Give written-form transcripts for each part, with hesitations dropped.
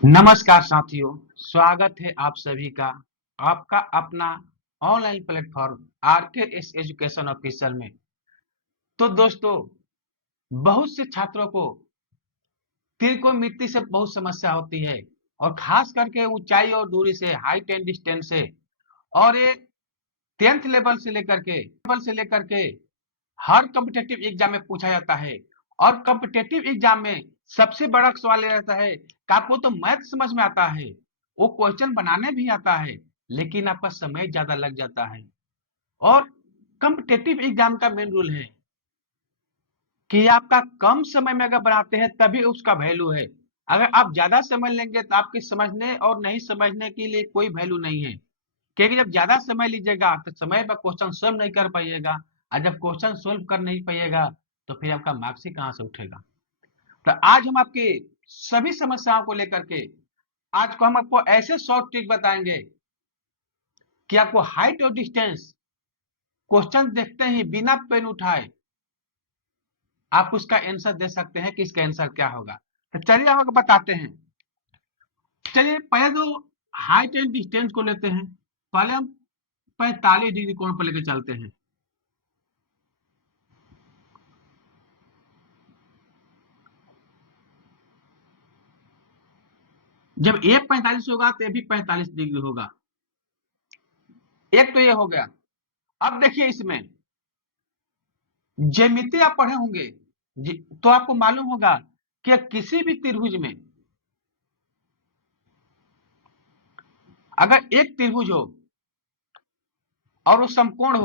नमस्कार साथियों, स्वागत है आप सभी का आपका अपना online platform RKS education official में। तो दोस्तों, बहुत से छात्रों को त्रिकोणमिति से बहुत समस्या होती है और खास करके ऊंचाई और दूरी से, हाइट एंड डिस्टेंस से। और ये 10th लेवल से लेकर के हर कॉम्पिटेटिव एग्जाम में पूछा जाता है। और कॉम्पिटेटिव एग्जाम में सबसे बड़ा सवाल ये रहता है कि आपको तो मैथ समझ में आता है, वो क्वेश्चन बनाने भी आता है, लेकिन आपका समय ज्यादा लग जाता है। और कॉम्पिटेटिव एग्जाम का मेन रूल है कि आपका कम समय में अगर बनाते हैं तभी उसका वैल्यू है। अगर आप ज्यादा समय लेंगे तो आपके समझने और नहीं समझने के लिए कोई वैल्यू नहीं है, क्योंकि जब ज्यादा समय लीजिएगा तो समय पर क्वेश्चन सोल्व नहीं कर पाइएगा, और जब क्वेश्चन सोल्व कर नहीं पाइएगा तो फिर आपका मार्क्स ही कहां से उठेगा। तो आज हम आपकी सभी समस्याओं को लेकर के आज को हम आपको ऐसे शॉर्ट ट्रिक बताएंगे कि आपको हाइट और डिस्टेंस क्वेश्चन देखते ही बिना पेन उठाए आप उसका आंसर दे सकते हैं कि इसका आंसर क्या होगा। तो चलिए हम आपको बताते हैं। चलिए पहले तो हाइट एंड डिस्टेंस को लेते हैं। पहले हम 45 डिग्री कोण पर लेकर चलते हैं। जब ए 45 होगा तो ये भी 45 डिग्री होगा। एक तो ये हो गया। अब देखिए इसमें ज्यामिति आप पढ़े होंगे तो आपको मालूम होगा कि किसी भी त्रिभुज में अगर एक त्रिभुज हो और वो समकोण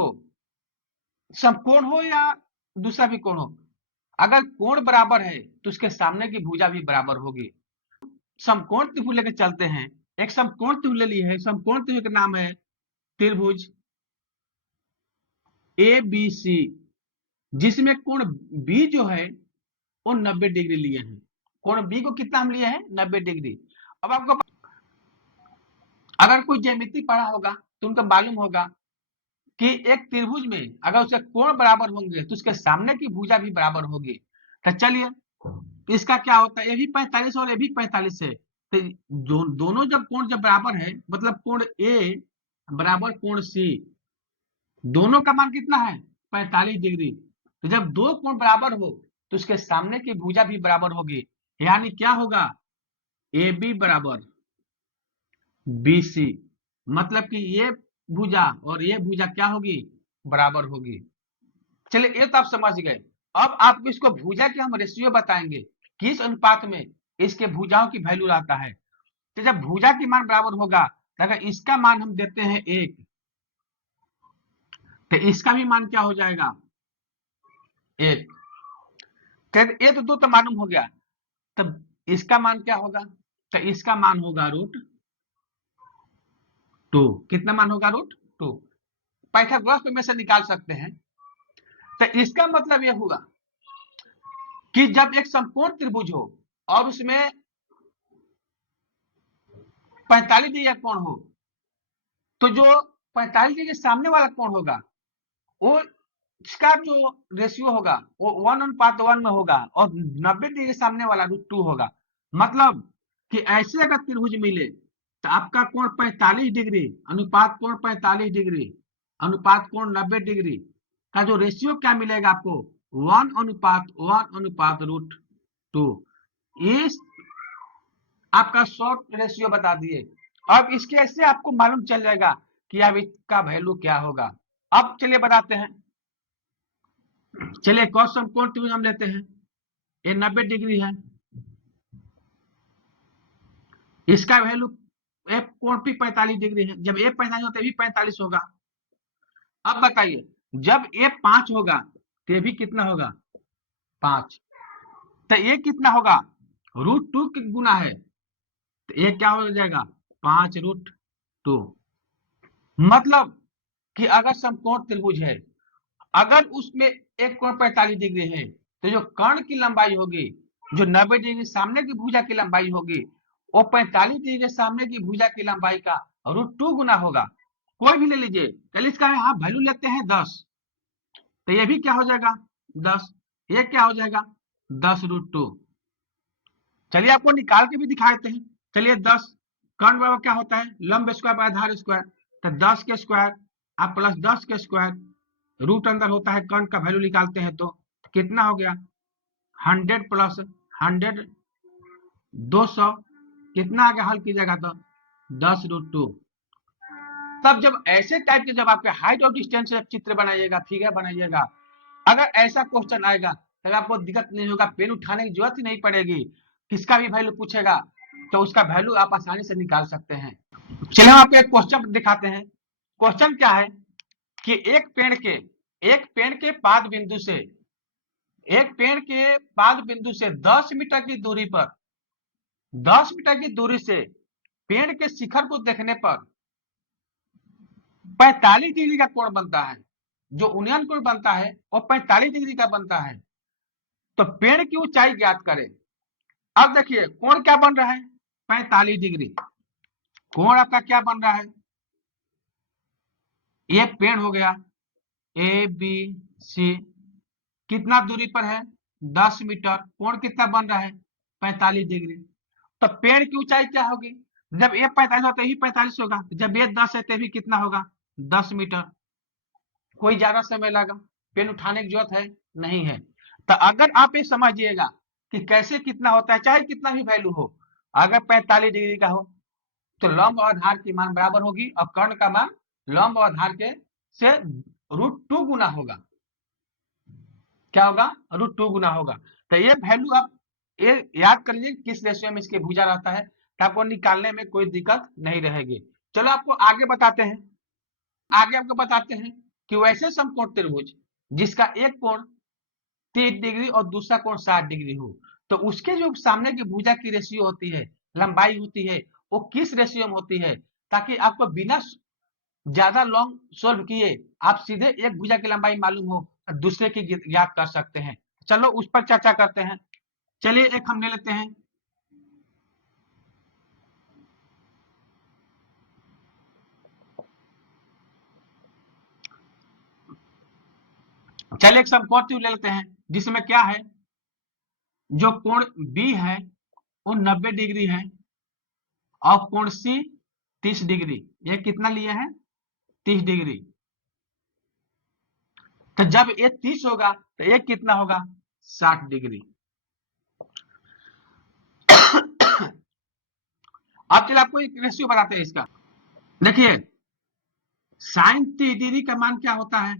हो या दूसरा भी कोण हो, अगर कोण बराबर है तो उसके सामने की भुजा भी बराबर होगी। समकोण त्रिभुज लेकर चलते हैं। एक समकोण त्रिभुज ले लिए है। समकोण त्रिभुज का नाम है त्रिभुज ए बी सी, जिसमें कोण बी जो है वो 90 डिग्री लिए हैं। कोण बी को कितना हम लिए हैं? 90 डिग्री। अब आपको अगर कोई ज्यामिति पढ़ा होगा तो उनको मालूम होगा कि एक त्रिभुज में अगर उसके कोण बराबर होंगे तो उसके सामने की भुजा भी बराबर होगी। तो चलिए इसका क्या होता है, ये भी 45 और ये भी 45 है। तो दोनों जब कोण जब बराबर है, मतलब कोण ए बराबर कोण सी, दोनों का मान कितना है? 45 डिग्री। तो जब दो कोण बराबर हो तो उसके सामने की भुजा भी बराबर होगी। यानी क्या होगा? ए बी बराबर बी सी, मतलब कि ये भुजा और ये भुजा क्या होगी? बराबर होगी। चलिए ये तो आप समझ गए। अब आपको इसको भुजा के हम रेशियो बताएंगे, किस अनुपात में इसके भुजाओं की वैल्यू आता है। तो जब भुजा की मान बराबर होगा तो अगर इसका मान हम देते हैं 1, तो इसका भी मान क्या हो जाएगा? 1। तो ये तो दो तो मालूम हो गया। तब इसका मान क्या होगा? तो इसका मान होगा √2। कितना मान होगा? √2। पाइथागोरस को में से निकाल सकते हैं। तो इसका मतलब यह हुआ कि जब एक समकोण त्रिभुज हो और उसमें 45 डिग्री का कोण हो, तो जो 45 डिग्री सामने वाला कोण होगा वो इसका जो रेशियो होगा वो 1:1 में होगा, और 90 डिग्री सामने वाला √2 होगा। मतलब कि ऐसे अगर त्रिभुज मिले तो आपका कोण 45 डिग्री अनुपात कोण 45 डिग्री अनुपात कोण 90 डिग्री का जो रेशियो क्या मिलेगा आपको? 1:1:√2। इस आपका शॉर्ट रेशियो बता दिए। अब इसके ऐसे आपको मालूम चल जाएगा कि अब इसका वैल्यू क्या होगा। अब चलिए बताते हैं। चलिए कौन समकोण त्रिभुज हम लेते हैं। ये 90 डिग्री है, इसका वैल्यू ए कोण भी 45 डिग्री है। जब ए 45 होता है भी 45 होगा। अब बताइए जब ए 5 होगा तो ये भी कितना होगा? 5। तो ये कितना होगा? √2 की गुना है, तो ये क्या हो जाएगा? 5√2। मतलब कि अगर समकोण त्रिभुज है, अगर उसमें एक कोण 45 डिग्री है, तो जो कर्ण की लंबाई होगी, जो 90 डिग्री सामने की भुजा की लंबाई होगी, वो 45 डिग्री के सामने की भुजा की लंबाई का √2 गुना होगा। कोई भी ले लीजिए। चलिए इसका यहाँ वैल्यू लेते हैं 10, तो ये भी क्या हो जाएगा? 10। ये क्या हो जाएगा? 10√2। चलिए आपको निकाल के भी दिखा देते हैं। चलिए 10 कर्ण बराबर क्या होता है, लंब स्क्वायर बाय आधार स्क्वायर, तो 10 के स्क्वायर आप प्लस 10 के स्क्वायर रूट अंदर होता है, कर्ण का वैल्यू निकालते हैं तो कितना हो गया 100 प्लस 100 200 कितना आ गया, हल कीजिएगा तो 10√2। तब जब ऐसे टाइप के जब आपके हाइट और डिस्टेंस से चित्र बनाइएगा, फिगर बनाइएगा, अगर ऐसा क्वेश्चन आएगा तब आपको दिक्कत नहीं होगा, पेन उठाने की जरूरत ही नहीं पड़ेगी, किसका भी वैल्यू पूछेगा तो उसका वैल्यू आप आसानी से निकाल सकते हैं। चलिए हम आपको एक क्वेश्चन दिखाते हैं। क्वेश्चन क्या है कि एक पेड़ के पाद बिंदु से 10 मीटर की दूरी पर 10 मीटर की दूरी से पेड़ के शिखर को देखने पर 45 डिग्री का कोण बनता है, जो उन्नयन कोण बनता है वो 45 डिग्री का बनता है, तो पेड़ की ऊंचाई ज्ञात करें। अब देखिए कोण क्या बन रहा है 45 डिग्री, कोण आपका क्या बन रहा है, ये पेड़ हो गया ए बी सी, कितना दूरी पर है 10 मीटर, कोण कितना बन रहा है 45 डिग्री, तो पेड़ की ऊंचाई क्या होगी, जब ये 45 होता है ये 45 होगा, जब ये 10 है तो भी कितना होगा 10 मीटर। कोई ज्यादा समय लगा, पेन उठाने की जरूरत है नहीं है। तो अगर आप ये समझिएगा कि कैसे कितना होता है, चाहे कितना भी वैल्यू हो, अगर 45 डिग्री का हो तो लंब और आधार की मान बराबर होगी और कर्ण का मान लंब और आधार के से √2 गुना होगा, क्या होगा √2 गुना होगा। तो ये वैल्यू आप ये याद कर लीजिए किस रेशियो में इसके भुजा रहता है, तो आपको निकालने में कोई दिक्कत नहीं रहेगी। चलो आपको आगे बताते हैं, आगे आपको बताते हैं कि वैसे समकोण त्रिभुज जिसका एक कोण 30 डिग्री और दूसरा कोण 60 डिग्री हो, तो उसके जो सामने की भुजा की रेशियो होती है, लंबाई होती है, वो किस रेशियो में होती है, ताकि आपको बिना ज्यादा लॉन्ग सोल्व किए आप सीधे एक भुजा की लंबाई मालूम हो दूसरे की ज्ञात कर सकते हैं। चलो उस पर चर्चा करते हैं। चलिए एक हम ले लेते हैं, चलिए एक समकोण त्रिभुज ले लेते हैं जिसमें क्या है, जो कोण बी है वो 90 डिग्री है और कोण सी 30 डिग्री, ये कितना लिए हैं 30 डिग्री, तो जब ये 30 होगा तो ये कितना होगा 60 डिग्री। अब चलिए आपको एक रेशियो बताते हैं इसका, देखिए साइन 30 डिग्री का मान क्या होता है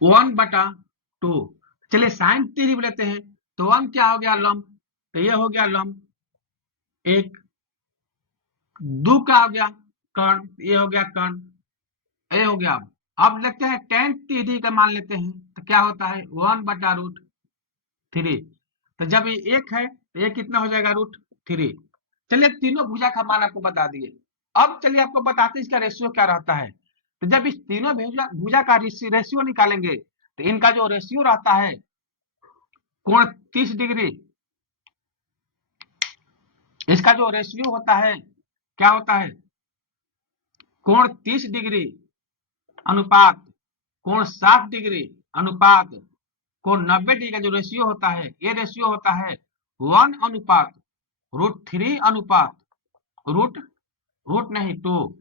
1/2। चलिए साइन 30 डिग्री लेते हैं तो 1 क्या हो गया लंब, तो ये हो गया लंब एक, 2 का हो गया कर्ण, ये हो गया कर्ण, ये हो गया। अब लेते हैं tan 30 डिग्री का मान लेते हैं तो क्या होता है 1/√3, तो जब ये एक है तो ये कितना हो जाएगा √3। चलिए तीनों भुजा का मान आपको बता दिए। अब चलिए आपको बताते हैं इसका रेशियो क्या रहता है, तो जब इस तीनों भुजा का रेशियो निकालेंगे तो इनका जो रेशियो रहता है कोण 30 डिग्री, इसका जो रेशियो होता है क्या होता है कोण 30 डिग्री अनुपात कोण 60 डिग्री अनुपात कोण 90 डिग्री का जो रेशियो होता है, ये रेशियो होता है 1/√3 अनुपात रूट रूट नहीं 2।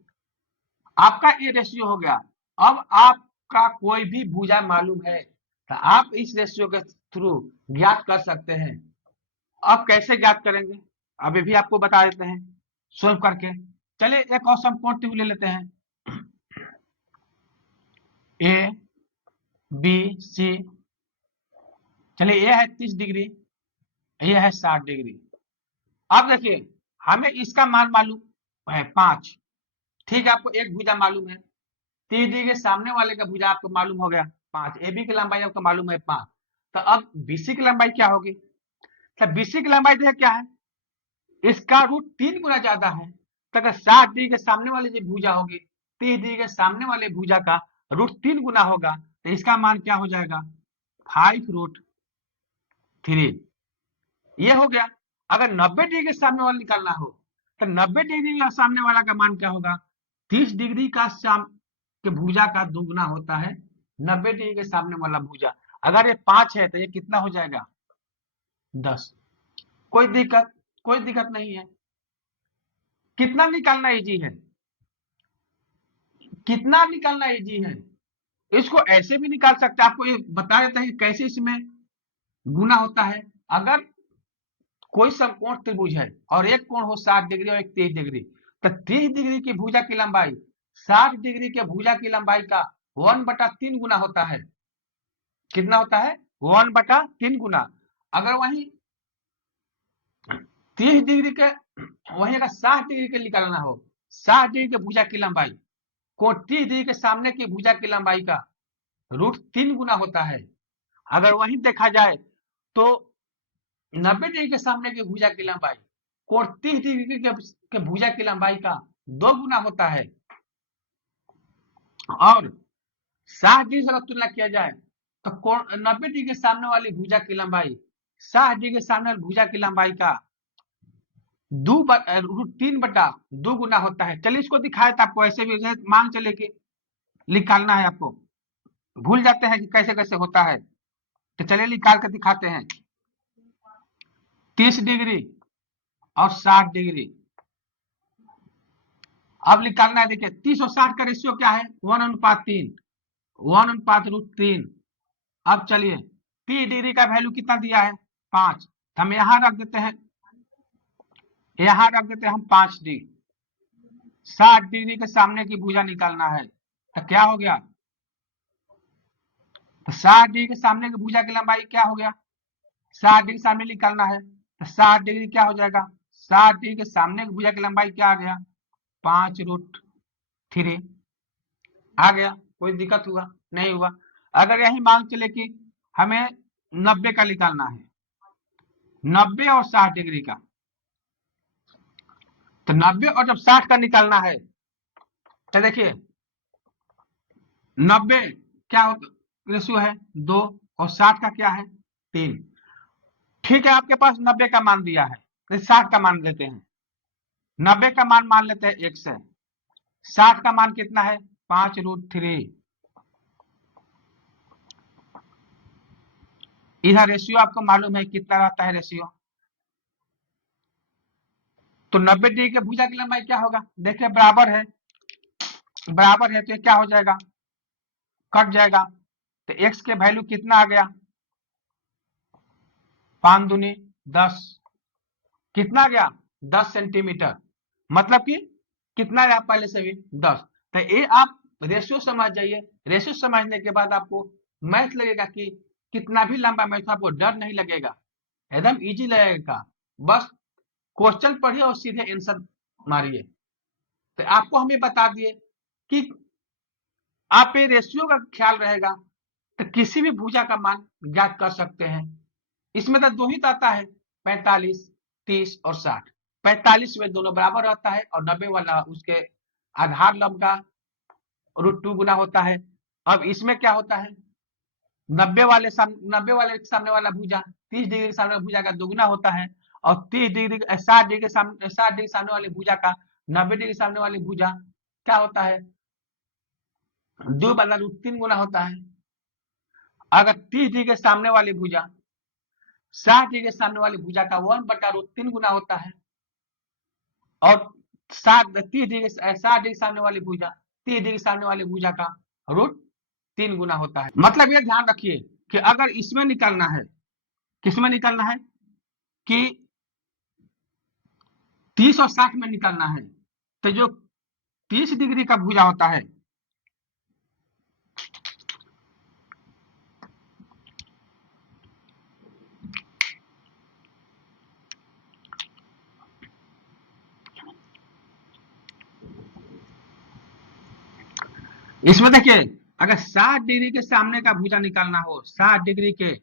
आपका ये रेशियो हो गया। अब आपका कोई भी भुजा मालूम है तो आप इस रेशियो के थ्रू ज्ञात कर सकते हैं। अब कैसे ज्ञात करेंगे अभी भी आपको बता देते हैं सोल्व करके। चलिए एक और समकोण त्रिभुज ले लेते हैं, ए बी सी, चलिए ये है 30 डिग्री, ये है 60 डिग्री। अब देखिए हमें इसका मान मालूम है 5, ठीक है, आपको एक भुजा मालूम है 30 डिग्री के सामने वाले का भुजा आपको मालूम हो गया 5, ए बी की लंबाई आपको मालूम है 5, तो अब बीसी की लंबाई क्या होगी, तो बीसी की लंबाई देखिए क्या है, इसका √3 गुना ज्यादा है, तो अगर 60 डिग्री के सामने वाली जो भुजा होगी 30 डिग्री के सामने वाले भुजा का √3 गुना होगा, तो इसका मान क्या हो जाएगा 5√3। ये हो गया। अगर 90 डिग्री के सामने वाला निकालना हो तो 90 डिग्री का सामने वाला का मान क्या होगा 30 डिग्री का के भुजा का दुगुना होता है 90 डिग्री के सामने वाला भुजा। अगर ये 5 है तो ये कितना हो जाएगा 10। कोई दिक्कत, कोई दिक्कत नहीं है। कितना निकालना इजी है, कितना निकालना इजी है। इसको ऐसे भी निकाल सकते हैं, आपको ये बता देते हैं कैसे इसमें गुना होता है। अगर कोई समकोण त्रिभुज है और एक कोण हो 60 डिग्री और एक 30 डिग्री, तो 30 डिग्री की भुजा की लंबाई 60 डिग्री के भुजा की लंबाई का 1/3 गुना होता है। कितना होता है? 1/3 गुना। अगर वही 30 डिग्री के, वही अगर 60 डिग्री के निकालना हो, 60 डिग्री के भुजा की लंबाई को 30 डिग्री के सामने की भुजा की लंबाई का √3 गुना होता है। अगर वही देखा जाए तो 90 डिग्री के सामने की भुजा की लंबाई कोण 30 डिग्री के भुजा की लंबाई का 2 गुना होता है। और 60 डिग्री से अगर तुलना किया जाए तो कोण 90 डिग्री के सामने वाली भुजा की लंबाई 60 डिग्री के सामने वाली भुजा की लंबाई का √3/2 गुना होता है। चलिए इसको दिखाए तो आपको ऐसे भी मान चले कि निकालना है आपको, भूल जाते हैं कि कैसे कैसे होता है, तो चलिए निकाल कर दिखाते हैं। 30 डिग्री और 60 डिग्री अब निकालना है। देखिए 30 और 60 का रेशियो क्या है? 1/3, 1/√3। अब चलिए 30 डिग्री का वैल्यू कितना दिया है? 5। हम यहां रख देते हैं, हम 5 डिग्री। 60 डिग्री के सामने की भुजा निकालना है तो क्या हो गया? तो 60 डिग्री के सामने की भुजा की लंबाई क्या हो गया? 60 डिग्री सामने निकालना है तो 60 डिग्री क्या हो जाएगा? 60 डिग्री के सामने की भुजा की लंबाई क्या आ गया? 5√3 आ गया। कोई दिक्कत हुआ? नहीं हुआ। अगर यही मान चले कि हमें 90 का निकालना है, 90 और 60 डिग्री का, तो 90 और जब 60 का निकालना है तो देखिए 90 क्या रेशियो है? 2, और 60 का क्या है? 3। ठीक है, आपके पास 90 का मान दिया है तो 60 का मान लेते हैं। 90 का मान मान लेते हैं 1 से, 60 का मान कितना है? 5√3। इधर रेशियो आपको मालूम है कितना रहता है रेशियो। तो 90 डिग्री के भुजा की लंबाई क्या होगा? देखिए बराबर है, बराबर है तो ये क्या हो जाएगा? कट जाएगा। तो x के वैल्यू कितना आ गया? 5 दूनी 10। कितना आ गया? 10 सेंटीमीटर। मतलब कि कितना आया पहले से भी? 10। तो ये आप रेशियो समझ जाइए। रेशियो समझने के बाद आपको मैथ लगेगा कि कितना भी लंबा मैथ, आपको डर नहीं लगेगा, एकदम इजी लगेगा। बस क्वेश्चन पढ़िए और सीधे आंसर मारिए। तो आपको हम ये बता दिए कि आप ये रेशियो का ख्याल रहेगा तो किसी भी भुजा का मान ज्ञात कर सकते हैं। इसमें तो 2 ही आता है, 45, 30 और 60। 45 में दोनों बराबर रहता है और 90 वाला उसके आधार लंब का √2 गुना होता है। अब इसमें क्या होता है? 90 वाले के सामने वाला भुजा 30 डिग्री के सामने भुजा का दोगुना होता है, और 30 डिग्री 60 डिग्री के सामने 60 डिग्री सामने वाली भुजा का 90 डिग्री सामने वाली भुजा क्या होता है? 2/√3 गुना होता है। अगर 30 डिग्री के सामने वाली भुजा 60 डिग्री के सामने वाली भुजा का 1/√3 गुना होता है, और 60 डिग्री सामने वाली भुजा 30 डिग्री सामने वाली भुजा का √3 गुना होता है। मतलब ये ध्यान रखिए कि अगर इसमें निकलना है, किसमें निकलना है? कि 30 और 60 में निकलना है, तो जो 30 डिग्री का भुजा होता है, इसमें देखिए अगर 60 डिग्री के सामने का भुजा निकालना हो, 60 डिग्री के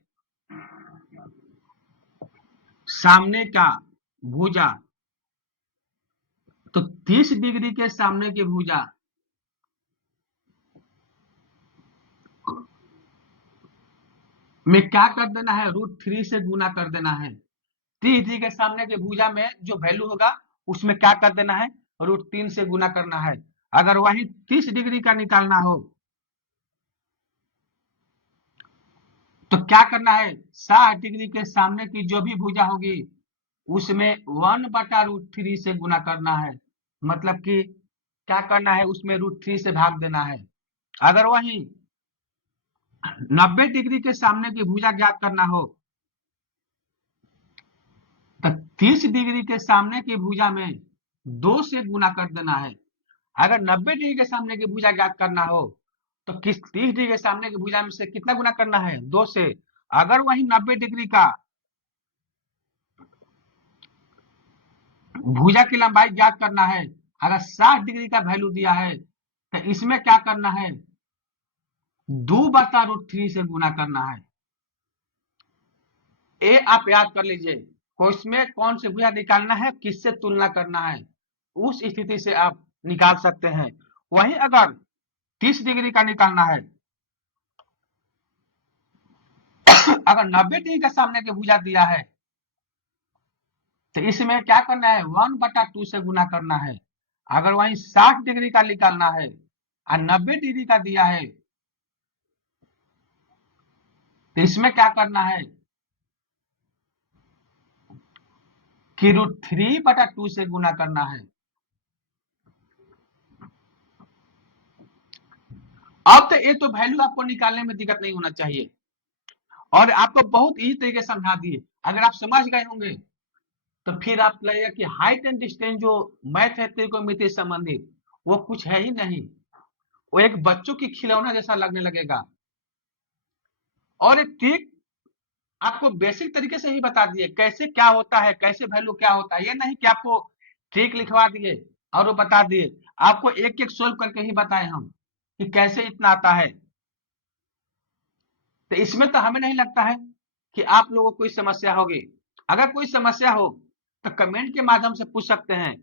सामने का भुजा, तो 30 डिग्री के सामने की भुजा में क्या कर देना है? √3 से गुना कर देना है। 30 डिग्री के सामने की भुजा में जो वैल्यू होगा उसमें क्या कर देना है? √3 से गुना करना है। अगर वही 30 डिग्री का निकालना हो तो क्या करना है? 60 डिग्री के सामने की जो भी भुजा होगी उसमें 1/√3 से गुना करना है, मतलब कि क्या करना है, उसमें √3 से भाग देना है। अगर वही 90 डिग्री के सामने की भुजा ज्ञात करना हो तो 30 डिग्री के सामने की भुजा में 2 से गुना कर देना है। अगर 90 डिग्री के सामने की भुजा ज्ञात करना हो तो किस 30 डिग्री के सामने की भुजा में से कितना गुना करना है, 2 से। अगर वही 90 डिग्री का भुजा की लंबाई ज्ञात करना है, अगर 60 डिग्री का वैल्यू दिया है तो इसमें क्या करना है, 2/√3 से गुना करना है। ये आप याद कर लीजिए, इसमें कौन से भुजा निकालना है, किससे तुलना करना है, उस स्थिति से आप निकाल सकते हैं। वहीं अगर 30 डिग्री का निकालना है, अगर 90 डिग्री के सामने की भुजा दिया है तो इसमें क्या करना है, 1/2 से गुना करना है। अगर वहीं 60 डिग्री का निकालना है और 90 डिग्री का दिया है तो इसमें क्या करना है कि √3/2 से गुना करना है। अब तो ये तो वैल्यू आपको निकालने में दिक्कत नहीं होना चाहिए और आपको बहुत इजी तरीके से समझा दिए। अगर आप समझ गए होंगे तो फिर आप लगेगा कि हाइट एंड डिस्टेंस जो मैथ है त्रिकोणमिति संबंधित वो कुछ है ही नहीं, वो एक बच्चों की खिलौना जैसा लगने लगेगा। और एक ट्रिक आपको बेसिक तरीके से ही बता दिए, कैसे क्या होता है, कैसे वैल्यू क्या होता है। ये नहीं कि आपको ट्रिक लिखवा दिए और वो बता दिए, आपको एक एक सोल्व करके ही बताए हम कि कैसे इतना आता है। तो इसमें तो हमें नहीं लगता है कि आप लोगों को कोई समस्या होगी। अगर कोई समस्या हो तो कमेंट के माध्यम से पूछ सकते हैं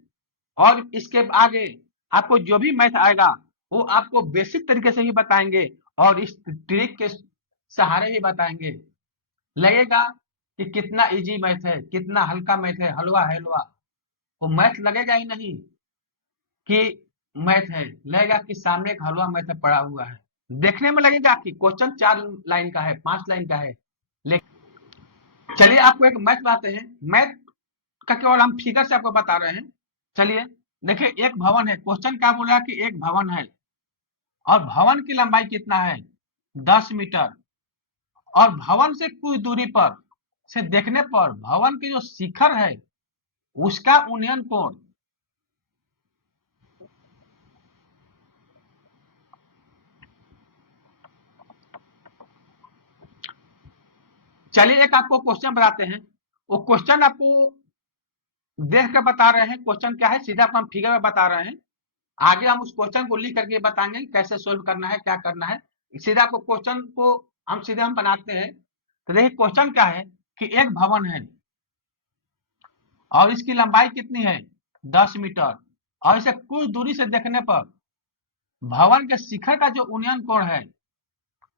और इसके आगे आपको जो भी मैथ आएगा वो आपको बेसिक तरीके से ही बताएंगे और इस ट्रिक के सहारे ही बताएंगे। लगेगा कि कितना इजी मैथ है, कितना हल्का मैथ है, हलवा है हलवा, वो मैथ लगेगा ही नहीं कि मैथ है, लगेगा कि सामने एक हलवा मैथ पड़ा हुआ है। देखने में लगेगा कि क्वेश्चन 4 लाइन का है, 5 लाइन का है। लेकिन चलिए आपको एक मैथ बताते हैं, मैथ का केवल हम फिगर से आपको बता रहे हैं। चलिए देखिए, एक भवन है, क्वेश्चन क्या बोला कि एक भवन है और भवन की लंबाई कितना है, 10 मीटर, और भवन से कुछ दूरी पर से देखने पर भवन की जो शिखर है उसका उन्नयन कोण, चलिए एक आपको क्वेश्चन बताते हैं। वो क्वेश्चन आपको देख कर बता रहे हैं, क्वेश्चन क्या है सीधा आपको हम फिगर में बता रहे हैं। आगे हम उस क्वेश्चन को लिख करके बताएंगे कैसे सोल्व करना है, क्या करना है। सीधा आपको क्वेश्चन को हम सीधे हम बनाते हैं। तो देखिए क्वेश्चन क्या है कि एक भवन है और इसकी लंबाई कितनी है, 10 मीटर, और इसे कुछ दूरी से देखने पर भवन के शिखर का जो उन्नयन कोण है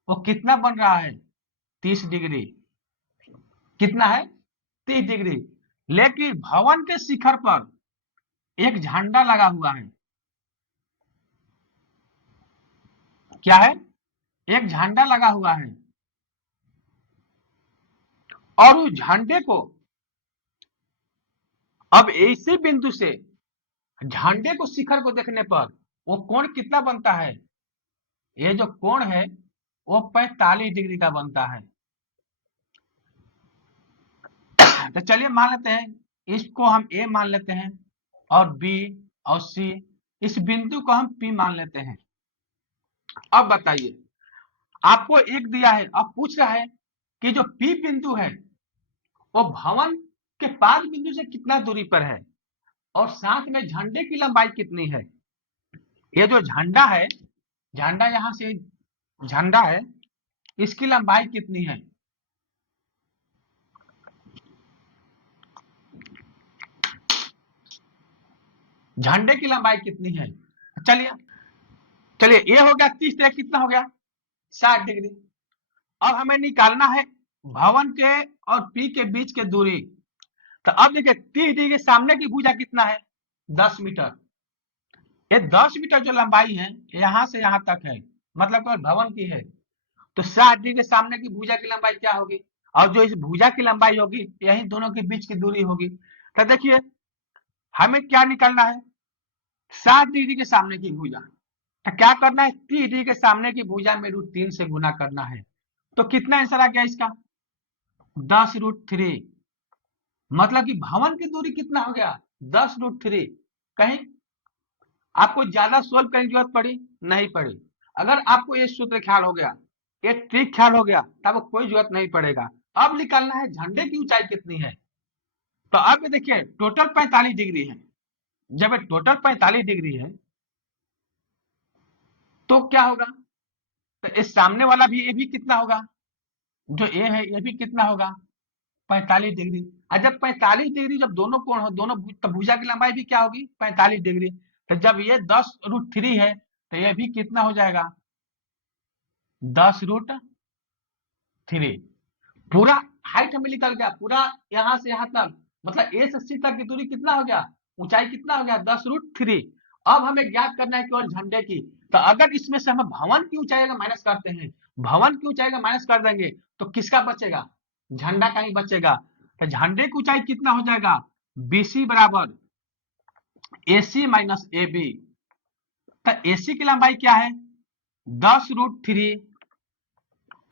वो कितना बन रहा है, 30 डिग्री। कितना है, 30 डिग्री। लेकिन भवन के शिखर पर एक झंडा लगा हुआ है। क्या है, एक झंडा लगा हुआ है और उस झंडे को अब इसी बिंदु से झंडे को शिखर को देखने पर वो कोण कितना बनता है, ये जो कोण है वो 45 डिग्री का बनता है। तो चलिए मान लेते हैं, इसको हम ए मान लेते हैं और बी और सी, इस बिंदु को हम पी मान लेते हैं। अब बताइए, आपको एक दिया है, अब पूछ रहा है कि जो पी बिंदु है वो भवन के 5 बिंदु से कितना दूरी पर है और साथ में झंडे की लंबाई कितनी है। ये जो झंडा है, झंडा यहां से झंडा है, इसकी लंबाई कितनी है, झंडे की लंबाई कितनी है। चलिए चलिए ये हो गया 30 डिग्री, कितना हो गया, 60 डिग्री। अब हमें निकालना है भवन के और पी के बीच के दूरी। तो अब देखिए 30 डिग्री के सामने की भुजा कितना है, 10 मीटर। ये 10 मीटर जो लंबाई है यहां से यहां तक है, मतलब केवल भवन की है। तो 60 डिग्री के सामने की भुजा की लंबाई क्या होगी, और जो इस भुजा की लंबाई होगी यही दोनों के बीच की दूरी होगी। तो देखिए हमें क्या निकालना है, 60 डिग्री के सामने की भुजा। तो क्या करना है, 30 डिग्री के सामने की भुजा में √3 से गुना करना है। तो कितना आंसर आ गया इसका, 10√3। मतलब कि भवन की दूरी कितना हो गया, 10√3। कहीं आपको ज्यादा सोल्व करने की जरूरत पड़ी, नहीं पड़ी। अगर आपको ये सूत्र ख्याल हो गया, ये ट्रिक ख्याल हो गया, तब कोई जरूरत नहीं पड़ेगा। अब निकालना है झंडे की ऊंचाई कितनी है। तो अब ये देखिए टोटल 45 डिग्री है। जब ये टोटल 45 डिग्री है तो क्या होगा, तो इस सामने वाला भी, ये भी कितना होगा, जो ए है ये भी कितना होगा, 45 डिग्री। और जब 45 डिग्री जब दोनों कोण हो, दोनों तो भुजा की लंबाई भी क्या होगी, 45 डिग्री। तो जब ये 10√3 है तो ये भी कितना हो जाएगा, 10√3। पूरा हाइट हमें निकल गया, पूरा यहां से यहां तक, मतलब ए से सी तक की दूरी कितना हो गया, ऊंचाई कितना हो गया, 10√3। अब हमें ज्ञात करना है केवल झंडे की। तो अगर इसमें से हम भवन की ऊंचाई का माइनस करते हैं, भवन की ऊंचाई का माइनस कर देंगे तो किसका बचेगा, झंडा का ही बचेगा। तो झंडे की ऊंचाई कितना हो जाएगा, BC बराबर AC माइनस AB। तो AC की लंबाई क्या है, 10√3,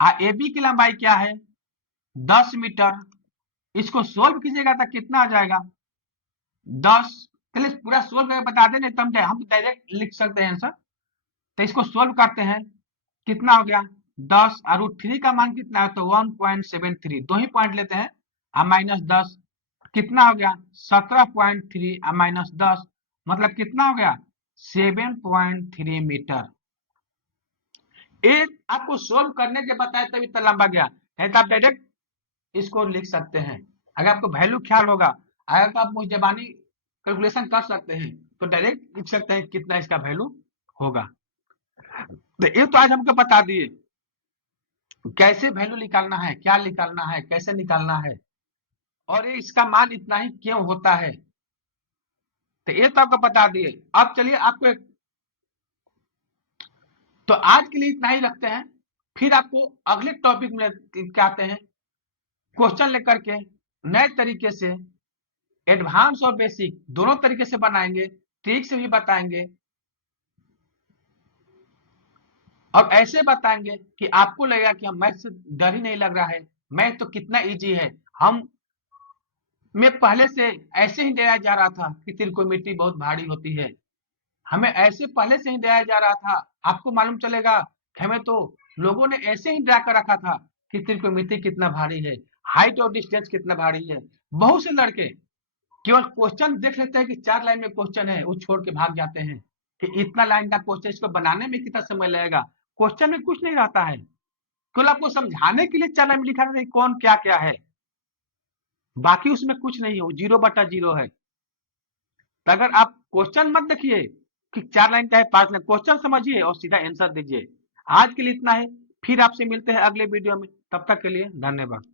और AB की लंबाई क्या है, 10 मीटर। इसको सोल्व कीजिएगा तो कितना आ जाएगा, 10। चलिए पूरा सोल्व करके बता दें, नहीं तो हम डायरेक्ट लिख सकते हैं आंसर। तो इसको सोल्व करते हैं, कितना हो गया, 10 और √3 का मान कितना है, तो 1.73, दो ही पॉइंट लेते हैं, और -10 कितना हो गया, 17.3 और -10 मतलब कितना हो गया, 7.3 मीटर। एक आपको सोल्व करने के बताए तभी इतना लंबा गया, नहीं तो आप डायरेक्ट इसको लिख सकते हैं। अगर आपको वैल्यू ख्याल होगा, अगर तो आप मुझजबानी कैलकुलेशन कर सकते हैं, तो डायरेक्ट लिख सकते हैं कितना इसका वैल्यू होगा। तो ये तो आज हमको बता दिए कैसे वैल्यू निकालना है, क्या निकालना है, कैसे निकालना है, और ये इसका मान इतना ही क्यों होता है। तो ये तो आपको बता दिए। अब चलिए आपको तो आज के लिए इतना ही रखते हैं, फिर आपको अगले टॉपिक में क्या आते हैं, क्वेश्चन लेकर के नए तरीके से एडवांस और बेसिक दोनों तरीके से बनाएंगे, ट्रिक से भी बताएंगे, और ऐसे बताएंगे कि आपको लगेगा कि हम मैथ से डर ही नहीं लग रहा है, मैथ तो कितना इजी है। हम मैं पहले से ऐसे ही डराया जा रहा था कि त्रिकोणमिति बहुत भारी होती है, हमें ऐसे पहले से ही डराया जा रहा था। आपको मालूम चलेगा कि हमें तो लोगों ने ऐसे ही डरा कर रखा था कि त्रिकोणमिति कितना भारी है, हाइट और डिस्टेंस कितना भारी है। बहुत से लड़के केवल क्वेश्चन देख लेते हैं कि 4 लाइन में क्वेश्चन है, वो छोड़ के भाग जाते हैं कि इतना लाइन का क्वेश्चन, इसको बनाने में कितना समय लगेगा। क्वेश्चन में कुछ नहीं रहता है, केवल आपको समझाने के लिए 4 लाइन में लिखा रहता है कौन क्या क्या है, बाकी उसमें कुछ नहीं है, वो 0/0 है। तो अगर आप क्वेश्चन मत देखिए कि 4 लाइन का है 5 लाइन, क्वेश्चन समझिए और सीधा आंसर दीजिए। आज के लिए इतना है, फिर आपसे मिलते हैं अगले वीडियो में, तब तक के लिए धन्यवाद।